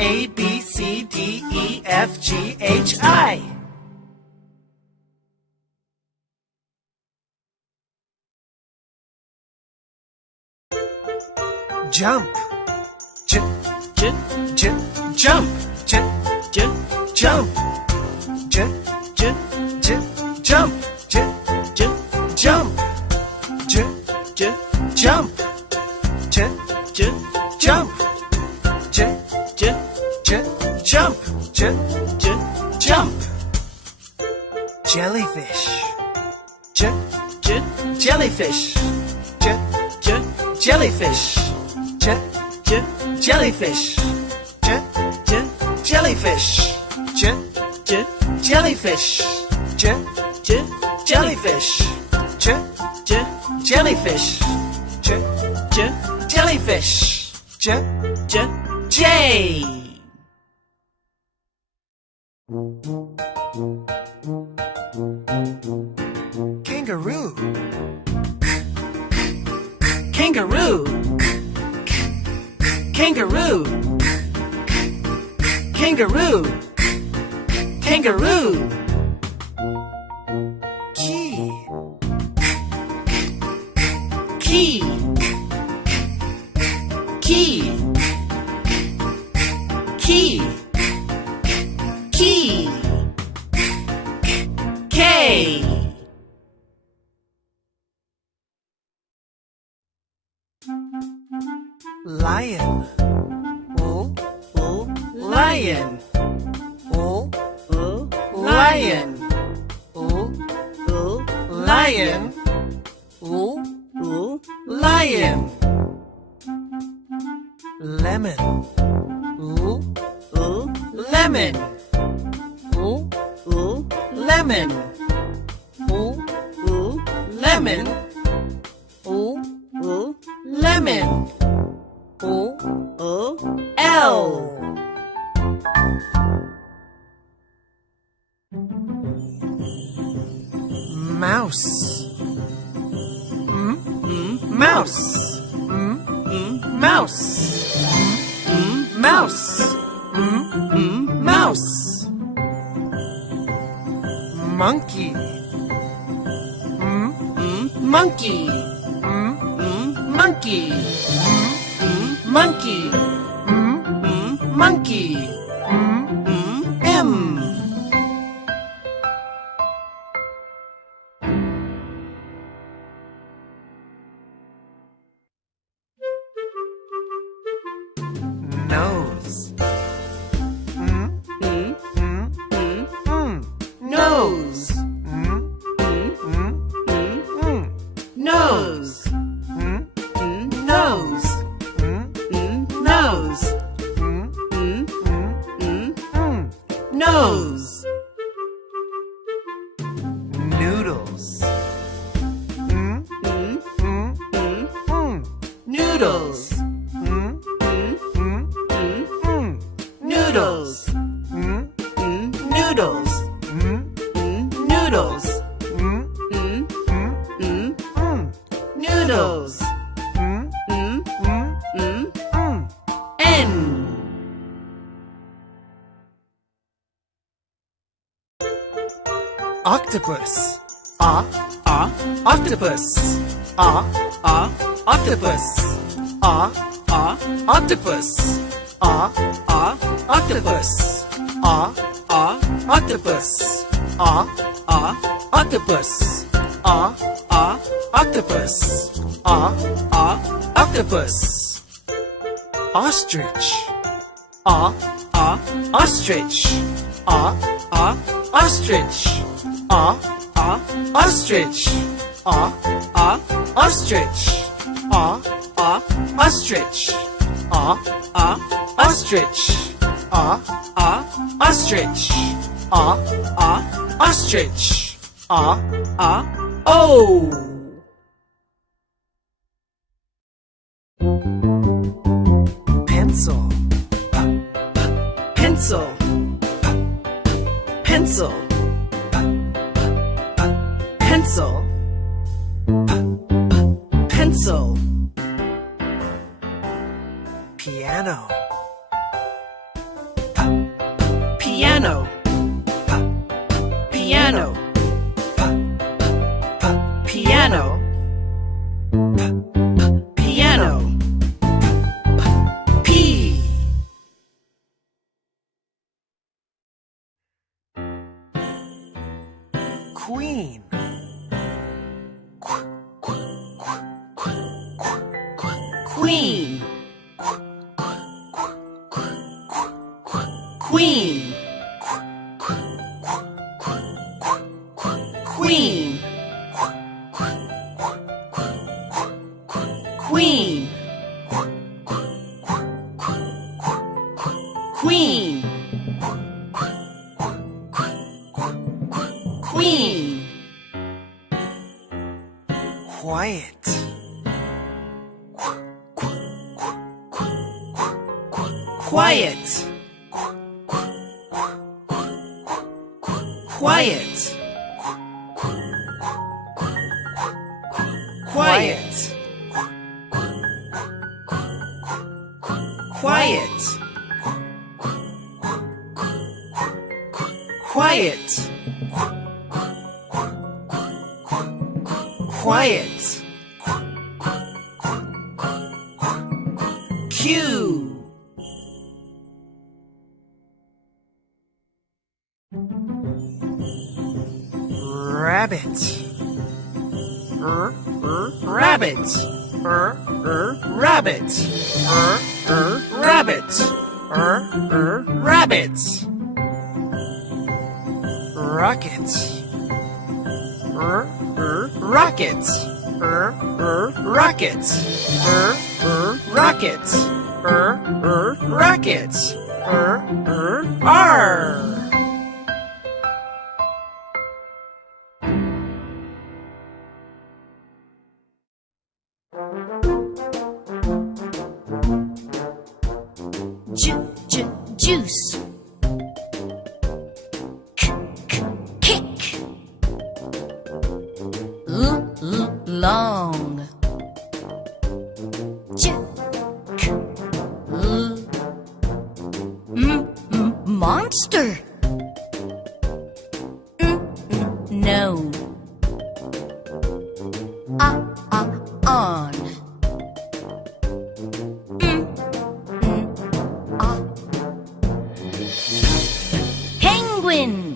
A, B, C, D, E, F, G, H, I. Jump. J, j, j, jump. J, j, jump. J, j, j, jump. J, j, jump. J, j, jump. J, j, jump. J, j, j, jump. J, j, jump. Jellyfish. J, j, jellyfish. J, j, jellyfish. J, j, jellyfish. J, j, jellyfish. J, j, jellyfish. J, j, jellyfish. J, j, jellyfish. J, j, jellyfish. J, j, J. Kangaroo. Kangaroo. Kangaroo. Kangaroo. Kangaroo. Key. Key. Key. Key. Key. K. Lion. Lion. Lion. Lion. Lion. Lemon. Lemon. Lemon. Lemon. Lemon. L. Mouse. Mouse. Mouse. Mouse. Mouse. Monkey. Monkey. Monkey. Monkey. Monkey. M. Nose. Nose. Nose. Nose. Nose. Nose. Noodles. Noodles. Noodles. Noodles. Noodles. Noodles. N. octopus. Octopus. Octopus. Octopus. Octopus. Octopus. Octopus. Octopus. Octopus. Ostrich. Ostrich. Ostrich. Ostrich. Ostrich. Ostrich. Ostrich. Ostrich. Ostrich. Oh! Pencil. Pencil. Pencil. Pencil. Pencil. Piano. Piano. Piano. Piano. Piano. P. Queen. Queen. Queen. Queen. Queen. Queen. Queen. Quiet. Quiet. Quiet. Quiet. Quiet. Quiet. Quiet. Q. Rabbit. Rabbit. Rabbit. Rabbit. Rabbit. Rocket. Rocket. Rocket. Rocket. Rocket. R. Juice. Kick. Long. Monster. No. On. Penguin.